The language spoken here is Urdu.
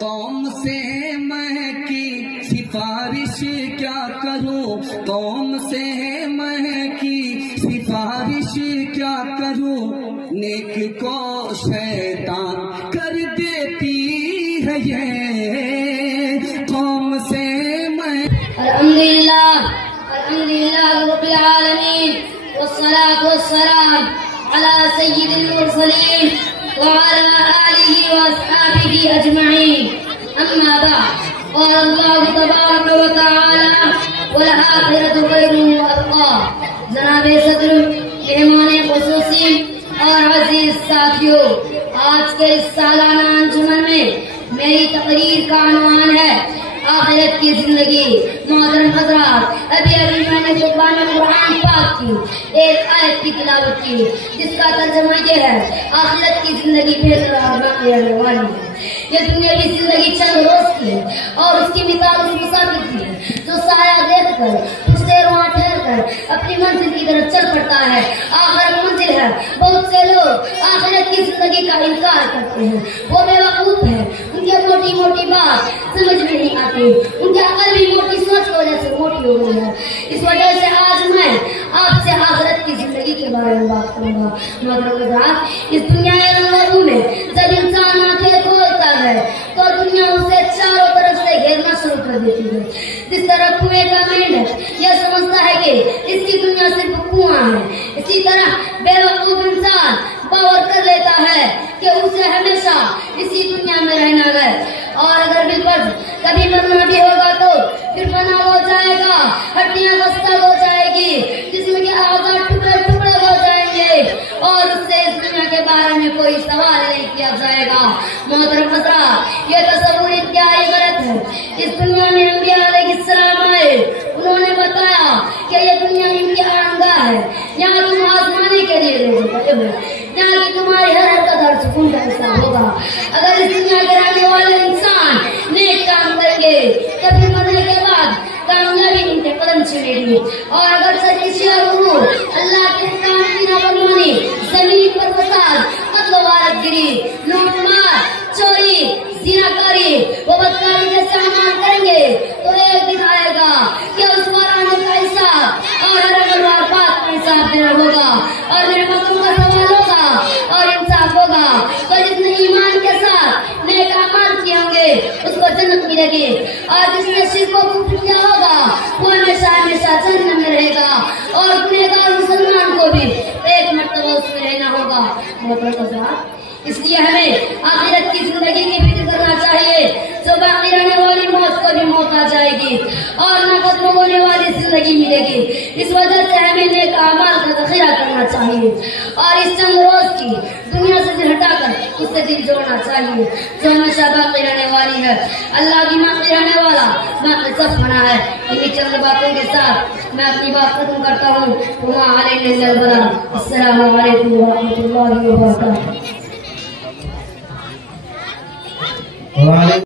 قوم سے میں کی سفارش کیا کروں، قوم سے میں کی سفارش کیا کروں، نیک کو شیطان کر دیتی ہے یہ قوم سے میں۔ الحمدللہ رب العالمین، والصلاة والسلام على سید المرسلین وعلى آلہ واصحابہ اجمعین، اما بعد، قال اللہ تبارک و تعالی والآخرۃ خیر وابقی۔ جناب صدر، مہمان خصوصی اور عزیز ساتھیوں، آج کے اس سالانہ انجمن میں میری تقریر کا عنوان ہے آخرت کی زندگی۔ محترم حضرات، ابھی میں نے خطبہ میں قرآن پاک کی ایک آیت کی تلاوت کی جس کا ترجمہ یہ ہے، آخرت کی زندگی بہتر اور باقی رہنے والی ہے۔ یہ دنیاوی زندگی چند روز کی ہے اور اس کی مثال اس مسافر کی ہے جو سایہ دیکھ کر کچھ دیر وہاں ٹھہر کر اپنی منزل کی طرف چل پڑتا ہے۔ آخرت منزل ہے۔ بہت سے لوگ آخرت کی زندگی کا انکار کرتے ہیں، وہ بے وقوف ہے، ان کی موٹی موٹی بات سمجھ میں نہیں آتی، ان کی عقل بھی موٹی سوچ کی وجہ سے موٹی ہو گئی ہے۔ اس وجہ سے آج میں آپ سے آخرت کی زندگی کے بارے میں بات کروں گا۔ محترم حضرات، اس دنیا کے رنگوں میں جب انسان آنکھیں کھولتا ہے تو دنیا اسے چاروں طرف سے گھیرنا شروع کر دیتی ہے۔ جس طرح کنویں کا مینڈک یہ سمجھتا ہے کہ اس کی دنیا صرف کنواں ہے، اسی طرح بے وقوف انسان باور کر لیتا ہے کہ اسے ہمیشہ اسی دنیا میں رہنا ہے، اور اگر بالفرض کبھی مرنا بھی ہوگا تو پھر فنا ہو جائے گا، ہڈیاں خستہ ہو جائے گی، جسم کے اعضاء ٹکڑے ٹکڑے ہو جائیں گے اور اس سے اس دنیا کے بارے میں کوئی سوال نہیں کیا جائے گا۔ محترم حضرات، یہ تصور انتہائی غلط ہے۔ اس دنیا میں انبیاء علیہ السلام آئے، انہوں نے بتایا کہ یہ دنیا امتحان گاہ ہے، یہاں تم آزمانے کے لیے بھیجے گئے ہو، یہاں کی تمہاری ہر حرکت اور سکون کا حصہ ہوگا۔ اگر اس دنیا کے رہنے والے انسان نیک کام کریں گے تو پھر مرنے کے بعد کامیابی ان کے قدم چلے گی، اور اگر سرکشی اور غرور، اللہ کے احکام کی نافرمانی، زمین پر فساد، قتل و غارت گری، لوٹ مار، چوری، زنا کاری و بدکاری جیسے اعمال کریں گے تو ایک دن آئے گا کہ اس پر آنے کا حساب اور ہر اگر بات کا حساب دینا ہوگا، اور میرے مقام کا سوال ہوگا اور انصاف ہوگا۔ تو جس نے ایمان کے ساتھ نیک اعمال کیے ہوں گے اس کو جنت ملے گی، اور جس نے شرک و کفر کیا ہوگا وہ ہمیشہ ہمیشہ جہنم میں رہے گا، اور گنہگار مسلمان کو بھی ایک مرتبہ اس میں رہنا ہوگا۔ محترم حضرات، اس لیے ہمیں آخرت کی زندگی کی فکر کرنا چاہیے جو باقی رہنے والی موت کو بھی موت آ جائے گی اور نہ ختم ہونے والی زندگی ملے گی۔ اس وجہ سے ہمیں نیک اعمال کا ذخیرہ کرنا چاہیے اور اس چند روز کی دنیا سے دل ہٹا کر اس سے دل جوڑنا چاہیے جو ہمیشہ باقی رہنے والی ہے۔ اللہ بھی باقی رہنے والا باقی سب بنا ہے۔ انہیں چند باتوں کے ساتھ میں اپنی بات ختم کرتا ہوں۔ السلام علیکم ورحمۃ اللہ وبرکاتہ۔